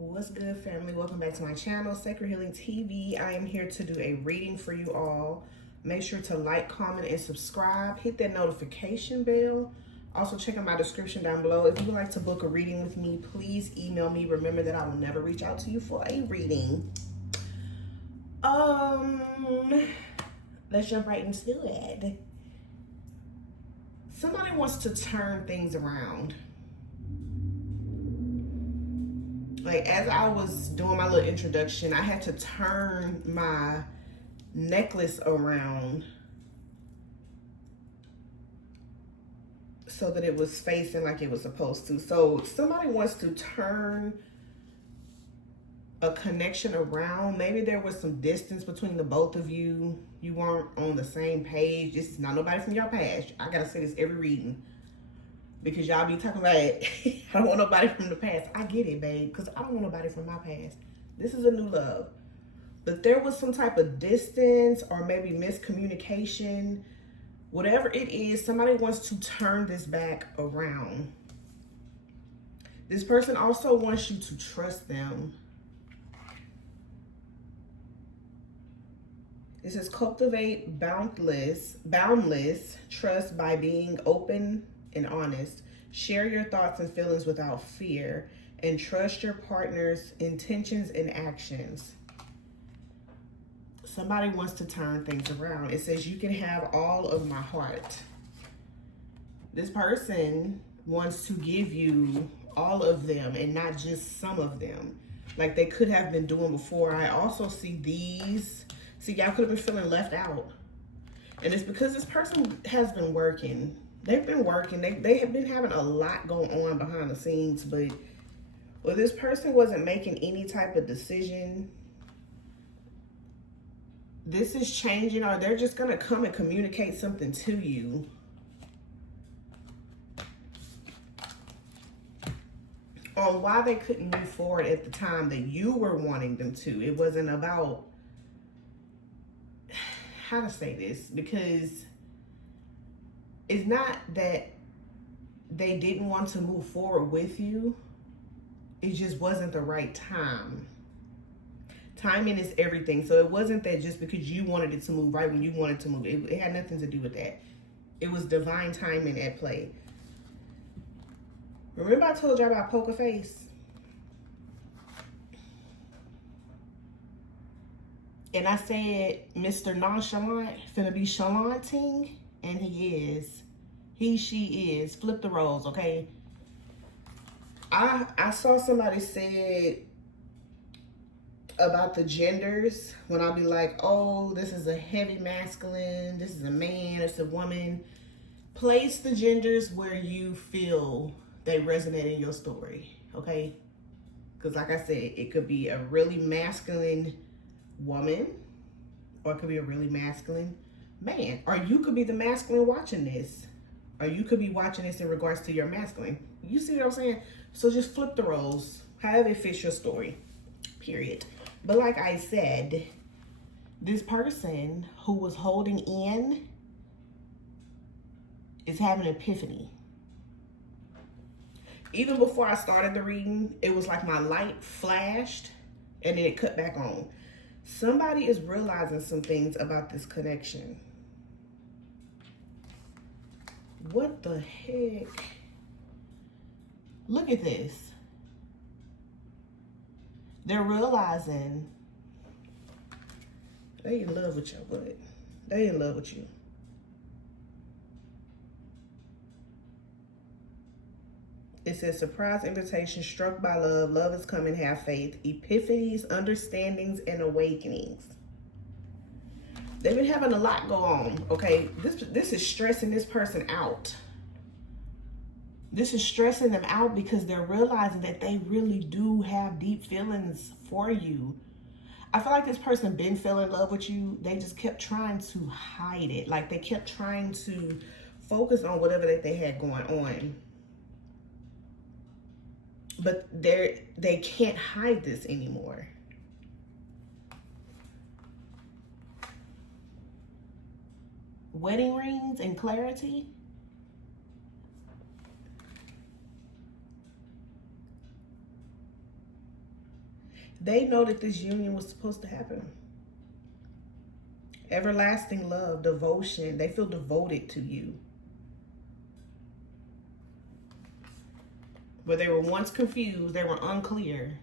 What's good, family? Welcome back to my channel, Sacred Healing TV. I am here to do a reading for you all. Make sure to like, comment, and subscribe. Hit that notification bell. Also, check out my description down below. If you would like to book a reading with me, please email me. Remember that I will never reach out to you for a reading. Let's jump right into it. Somebody wants to turn things around. Like, as I was doing my little introduction, I had to turn my necklace around so that it was facing like it was supposed to. So somebody wants to turn a connection around. Maybe there was some distance between the both of you. You weren't on the same page. This is not nobody from your past. I gotta say this every reading, because y'all be talking about it. I don't want nobody from the past. I get it, babe, because I don't want nobody from my past. This is a new love. But there was some type of distance or maybe miscommunication. Whatever it is, somebody wants to turn this back around. This person also wants you to trust them. It says cultivate boundless trust by being open and honest. Share your thoughts and feelings without fear, and trust your partner's intentions and actions. Somebody wants to turn things around. It says you can have all of my heart. This person wants to give you all of them and not just some of them, like they could have been doing before. I also see these. See, y'all could have been feeling left out. And it's because this person has been working. They've been working. They have been having a lot going on behind the scenes. But well, this person wasn't making any type of decision. This is changing, or they're just going to come and communicate something to you. On why they couldn't move forward at the time that you were wanting them to. It wasn't about how to say this, because it's not that they didn't want to move forward with you. It just wasn't the right time. Timing is everything. So it wasn't that just because you wanted it to move right when you wanted to move. It had nothing to do with that. It was divine timing at play. Remember I told you about poker face? And I said, Mr. Nonchalant finna be chalanting, and he is. He, she is. Flip the roles, okay? I saw somebody said about the genders, when I'll be like, oh, this is a heavy masculine, this is a man, it's a woman. Place the genders where you feel they resonate in your story, okay? Because like I said, it could be a really masculine woman, or it could be a really masculine man, or you could be the masculine watching this, or you could be watching this in regards to your masculine. You see what I'm saying? So just flip the roles, however it fits your story, period. But like I said, this person who was holding in is having an epiphany. Even before I started the reading, it was like my light flashed and then it cut back on. Somebody is realizing some things about this connection. What the heck? Look at this. They're realizing they in love with your butt. They in love with you. It says, surprise invitation, struck by love, love is coming, have faith, epiphanies, understandings, and awakenings. They've been having a lot go on, okay? This is stressing this person out. This is stressing them out because they're realizing that they really do have deep feelings for you. I feel like this person been feeling in love with you. They just kept trying to hide it. Like they kept trying to focus on whatever that they had going on. But they can't hide this anymore. Wedding rings and clarity. They know that this union was supposed to happen. Everlasting love, devotion. They feel devoted to you. Where they were once confused, they were unclear.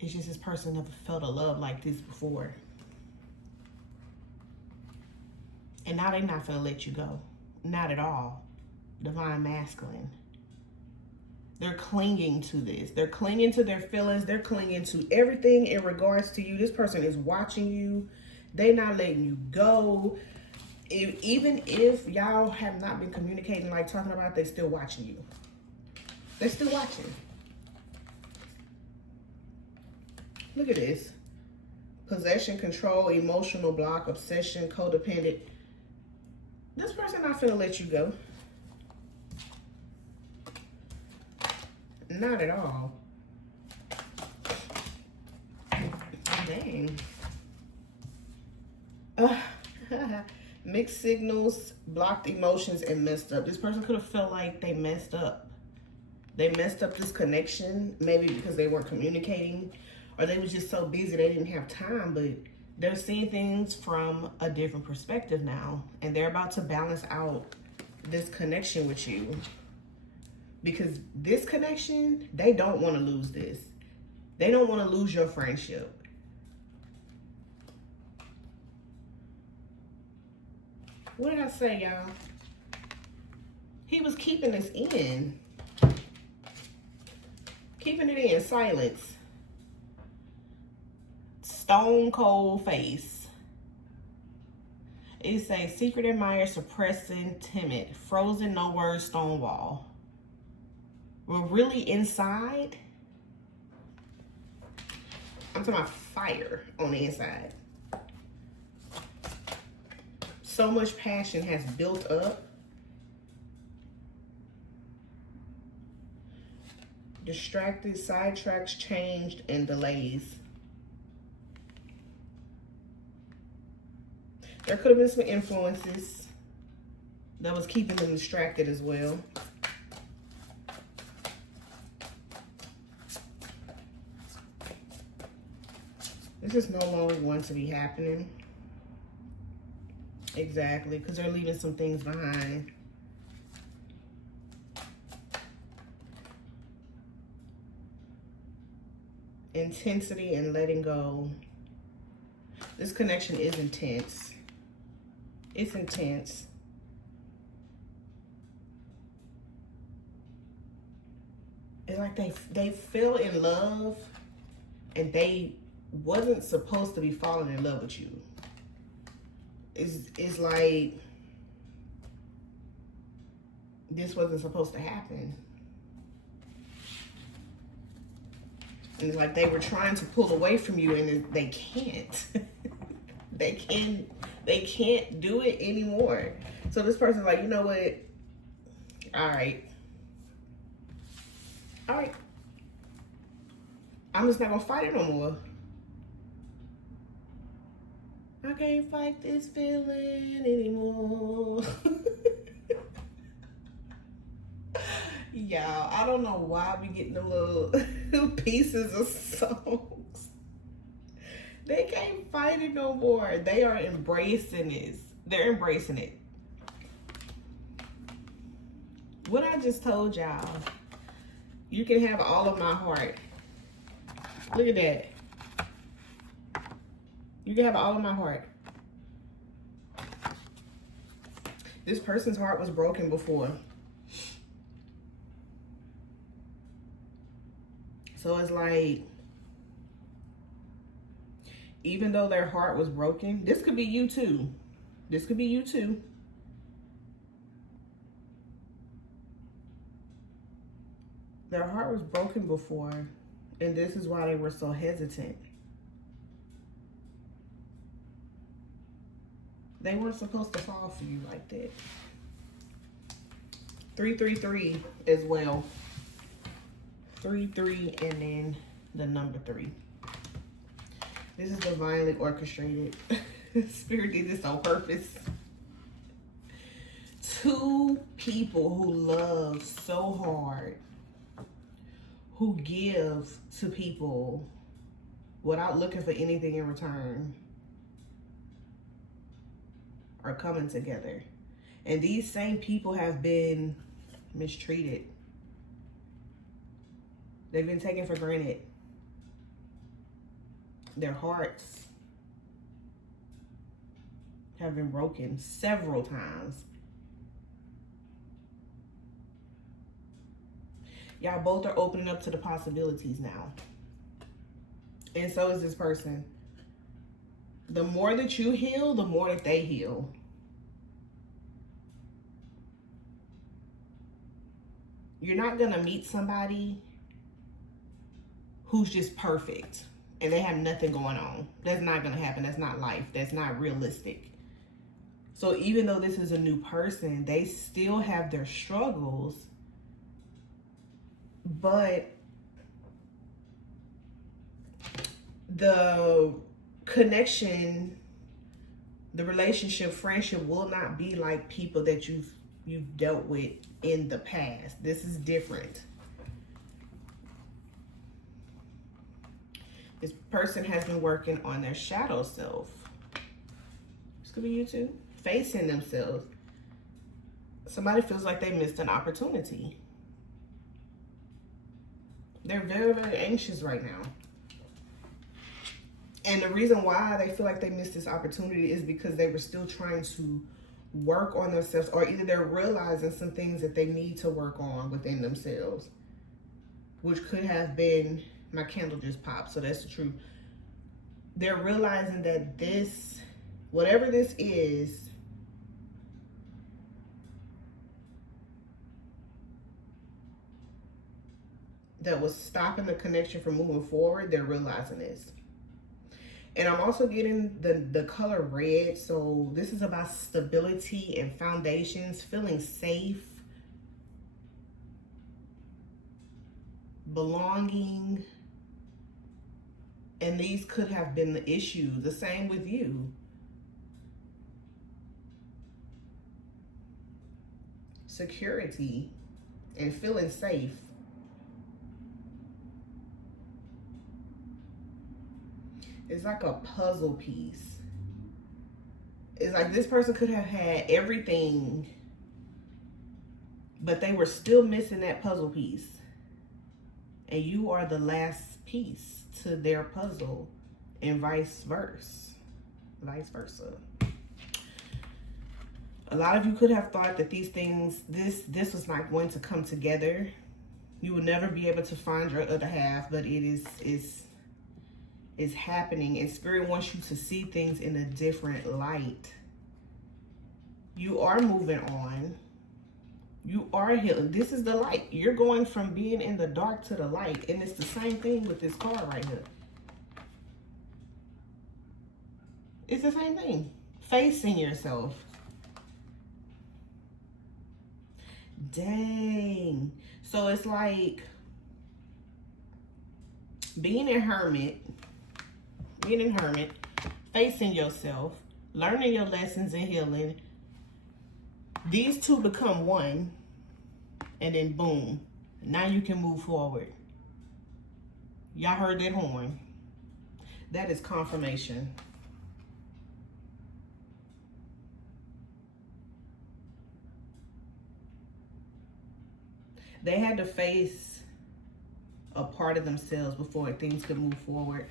It's just this person never felt a love like this before. And now they're not gonna let you go. Not at all. Divine masculine. They're clinging to this. They're clinging to their feelings. They're clinging to everything in regards to you. This person is watching you. They're not letting you go. Even if y'all have not been communicating, like talking about, they're still watching you. They're still watching. Look at this. Possession, control, emotional block, obsession, codependent. This person not finna let you go. Not at all. Dang. Mixed signals, blocked emotions, and messed up. This person could have felt like they messed up. They messed up this connection, maybe because they weren't communicating, or they was just so busy they didn't have time, but they're seeing things from a different perspective now, and they're about to balance out this connection with you. Because this connection, they don't want to lose this. They don't want to lose your friendship. What did I say, y'all? He was keeping this in. Keeping it in silence. Stone cold face. It says secret admirer, suppressing, timid, frozen, no words, stone wall. We're really inside. I'm talking about fire on the inside. So much passion has built up. Distracted, sidetracks, changed, and delays. There could have been some influences that was keeping them distracted as well. This is no longer going to be happening. Exactly, because they're leaving some things behind. Intensity and letting go. This connection is intense. It's intense. It's like they fell in love and they wasn't supposed to be falling in love with you. It's like this wasn't supposed to happen. And it's like they were trying to pull away from you and they can't. they can't do it anymore. So this person's like, you know what? All right. I'm just not gonna fight it no more. I can't fight this feeling anymore. Y'all, I don't know why we getting the little pieces of songs. They can't fight it no more. They are embracing this. They're embracing it. What I just told y'all, you can have all of my heart. Look at that. You can have all of my heart. This person's heart was broken before. So it's like, even though their heart was broken, this could be you too. This could be you too. Their heart was broken before, and this is why they were so hesitant. They weren't supposed to fall for you like that. 333 as well. 3-3 and then the number 3. This is divinely orchestrated. Spirit did this on purpose. 2 people who love so hard, who give to people without looking for anything in return are coming together. And these same people have been mistreated. They've been taken for granted. Their hearts have been broken several times. Y'all both are opening up to the possibilities now. And so is this person. The more that you heal, the more that they heal. You're not gonna meet somebody who's just perfect and they have nothing going on. That's not gonna happen. That's not life. That's not realistic. So even though this is a new person, they still have their struggles, but the connection, the relationship, friendship will not be like people that you've dealt with in the past. This is different. This person has been working on their shadow self. This could be you too. Facing themselves. Somebody feels like they missed an opportunity. They're very, very anxious right now. And the reason why they feel like they missed this opportunity is because they were still trying to work on themselves, or either they're realizing some things that they need to work on within themselves, which could have been, my candle just popped, so that's the truth. They're realizing that this, whatever this is, that was stopping the connection from moving forward, they're realizing this. And I'm also getting the color red. So this is about stability and foundations, feeling safe, belonging. And these could have been the issue. The same with you. Security and feeling safe. It's like a puzzle piece. It's like this person could have had everything, but they were still missing that puzzle piece. And you are the last piece to their puzzle, and vice versa. Vice versa. A lot of you could have thought that these things, this was not going to come together. You will never be able to find your other half, but it is happening, and Spirit wants you to see things in a different light. You are moving on. You are healing. This is the light. You're going from being in the dark to the light, and it's the same thing with this card right here. It's the same thing. Facing yourself. Dang. So it's like being a hermit, facing yourself, learning your lessons and healing. These two become one, and then boom, now you can move forward. Y'all heard that horn? That is confirmation. They had to face a part of themselves before things could move forward.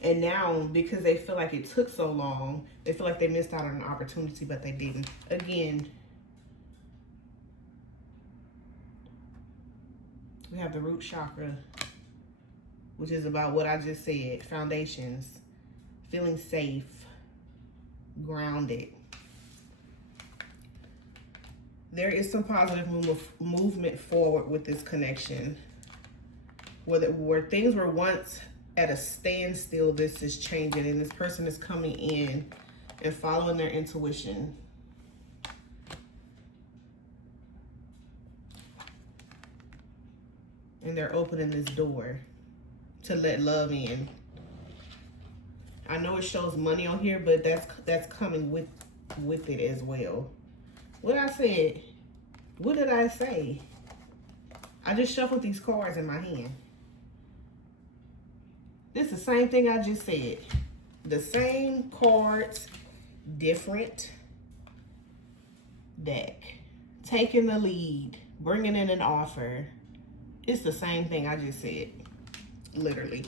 And now, because they feel like it took so long, they feel like they missed out on an opportunity, but they didn't. Again, we have the root chakra, which is about what I just said. Foundations, feeling safe, grounded. There is some positive movement forward with this connection. Where things were once at a standstill, this is changing, and this person is coming in and following their intuition. And they're opening this door to let love in. I know it shows money on here, but that's coming with it as well. What I said, what did I say? I just shuffled these cards in my hand. This is the same thing I just said. The same cards, different deck. Taking the lead, bringing in an offer. It's the same thing I just said, literally.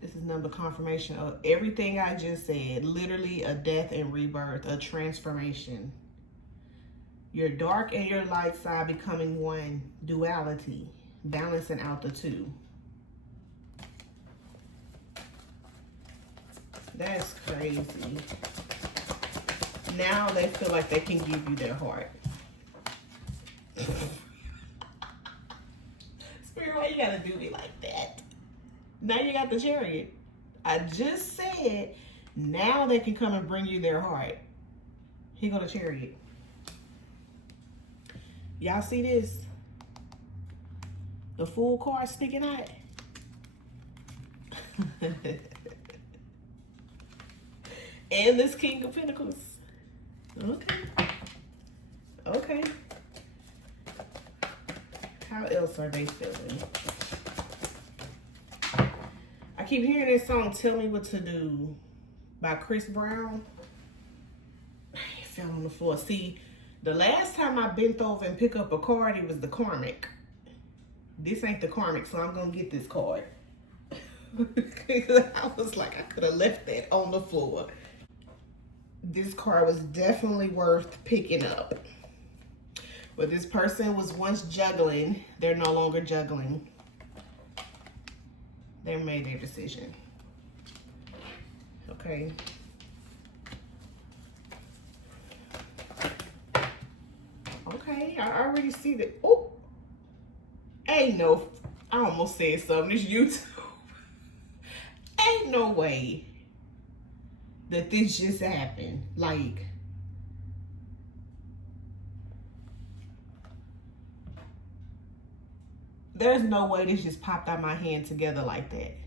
This is number confirmation of everything I just said. Literally a death and rebirth, a transformation. Your dark and your light side becoming one. Duality, balancing out the two. That's crazy. Now they feel like they can give you their heart. Spirit, why you gotta do me like that? Now you got the Chariot. I just said, now they can come and bring you their heart. Here go the Chariot. Y'all see this? The Fool card sticking out. And this King of Pentacles. Okay. Okay. How else are they feeling? I keep hearing this song, Tell Me What to Do, by Chris Brown. It fell on the floor. See, the last time I bent over and pick up a card, it was the Karmic. This ain't the Karmic, so I'm going to get this card. I was like, I could have left that on the floor. This card was definitely worth picking up. But this person was once juggling. They're no longer juggling. They made their decision. Okay. Okay, I already see that. Oh, ain't no, I almost said something. It's YouTube. Ain't no way that this just happened. Like, there's no way this just popped out my hand together like that.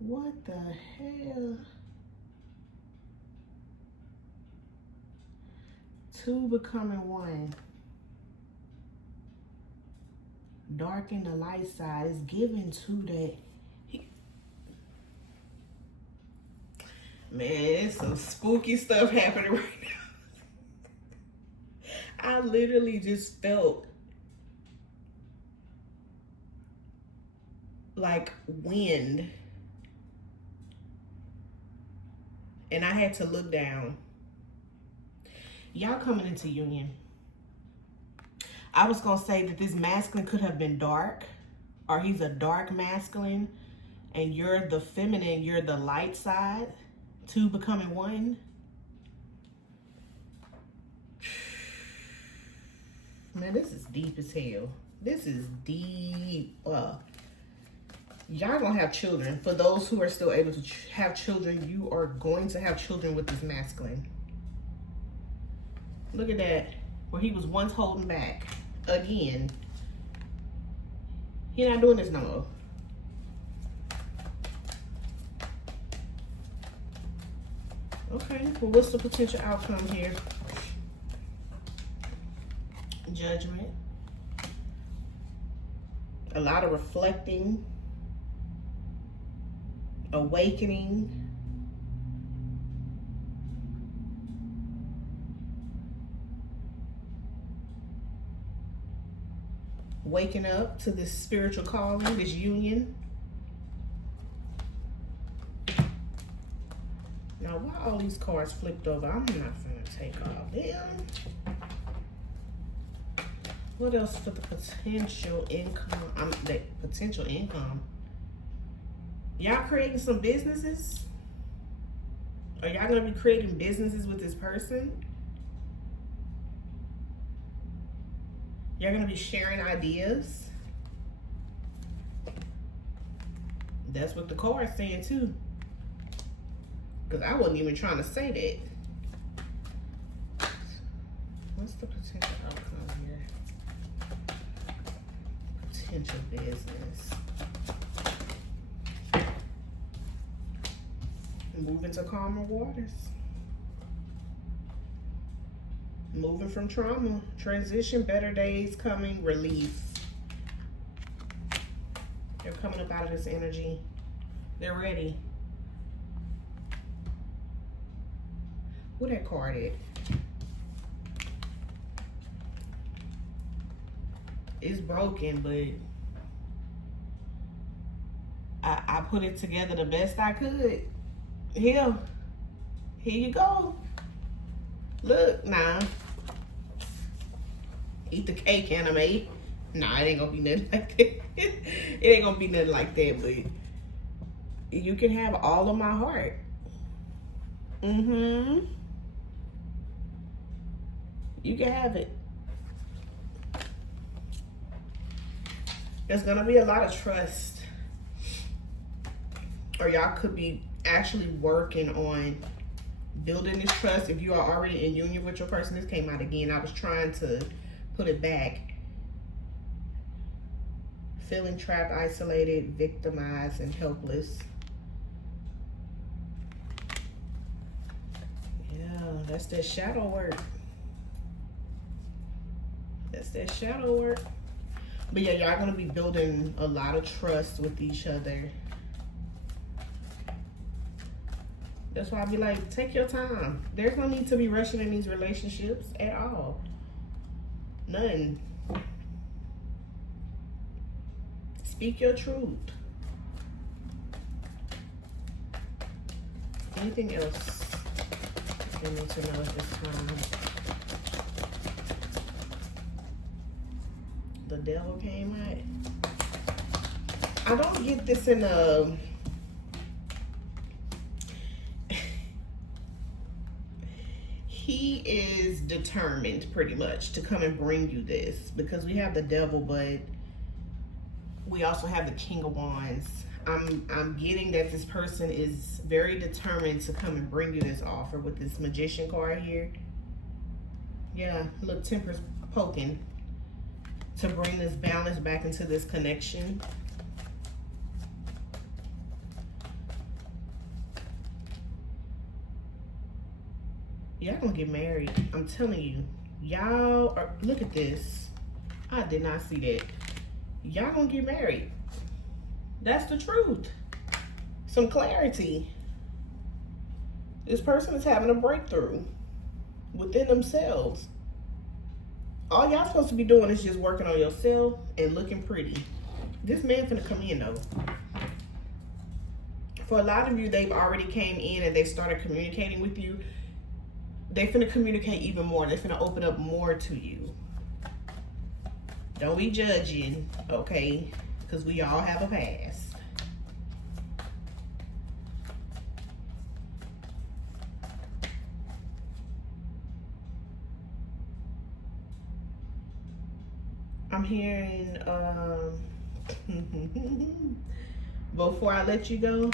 What the hell? Two becoming one. Dark in the light side is given to that. Man, it's some spooky stuff happening right now. I literally just felt like wind. And I had to look down. Y'all coming into union. I was going to say that this masculine could have been dark, or he's a dark masculine, and you're the feminine, you're the light side, two becoming one. Man, this is deep as hell. This is deep. Y'all gonna have children. For those who are still able to have children, you are going to have children with this masculine. Look at that. Where he was once holding back. Again. He not doing this no more. Okay, well, what's the potential outcome here? Judgment. A lot of reflecting. Awakening. Waking up to this spiritual calling, this union. Now, why all these cards flipped over? I'm not gonna take all them. What else for the potential income? The potential income. Y'all creating some businesses? Are y'all gonna be creating businesses with this person? Y'all gonna be sharing ideas? That's what the card's saying too. Because I wasn't even trying to say that. What's the potential outcome here? Potential business. Moving to calmer waters. Moving from trauma. Transition, better days coming, relief. They're coming up out of this energy. They're ready. Where that card at? It's broken, but I put it together the best I could. Here you go. Look, now. Eat the cake, anime. Nah, it ain't gonna be nothing like that. It ain't gonna be nothing like that, but you can have all of my heart. You can have it. There's gonna be a lot of trust. Or y'all could be actually working on building this trust. If you are already in union with your person, this came out again. I was trying to put it back. Feeling trapped, isolated, victimized, and helpless. Yeah, that's that shadow work. That's that shadow work. But yeah, y'all gonna be building a lot of trust with each other. That's why I be like, take your time. There's no need to be rushing in these relationships at all. None. Speak your truth. Anything else you need to know at this time? The devil came out. I don't get this in a... He is determined pretty much to come and bring you this, because we have the devil, but we also have the King of Wands. I'm getting that this person is very determined to come and bring you this offer with this Magician card here. Yeah, look, Temper's poking to bring this balance back into this connection. Y'all gonna get married. I'm telling you. Y'all are, look at this. I did not see that. Y'all gonna get married. That's the truth. Some clarity. This person is having a breakthrough within themselves. All y'all supposed to be doing is just working on yourself and looking pretty. This man finna come in though. For a lot of you, they've already came in and they started communicating with you. They finna communicate even more. They finna open up more to you. Don't be judging, okay? Because we all have a past. I'm hearing, before I let you go,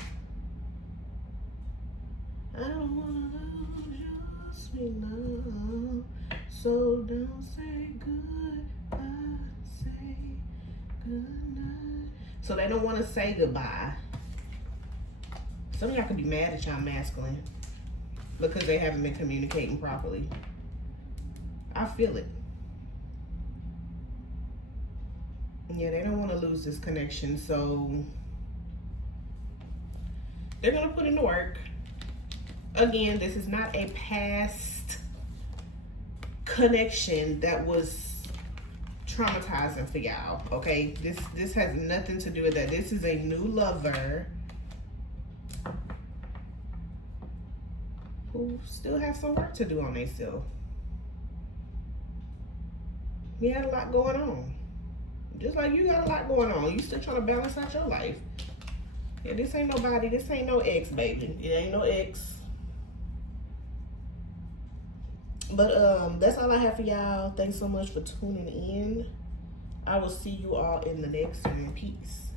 I don't want to lose your sweet love, so don't say goodbye, say goodnight. So they don't want to say goodbye. Some of y'all could be mad at y'all masculine because they haven't been communicating properly. I feel it. Yeah, they don't want to lose this connection, so they're going to put in the work. Again, this is not a past connection that was traumatizing for y'all, okay? This has nothing to do with that. This is a new lover who still has some work to do on themselves. He had a lot going on. Just like you got a lot going on. You still trying to balance out your life. Yeah, this ain't nobody. This ain't no ex, baby. It ain't no ex. But that's all I have for y'all. Thanks so much for tuning in. I will see you all in the next one. Peace.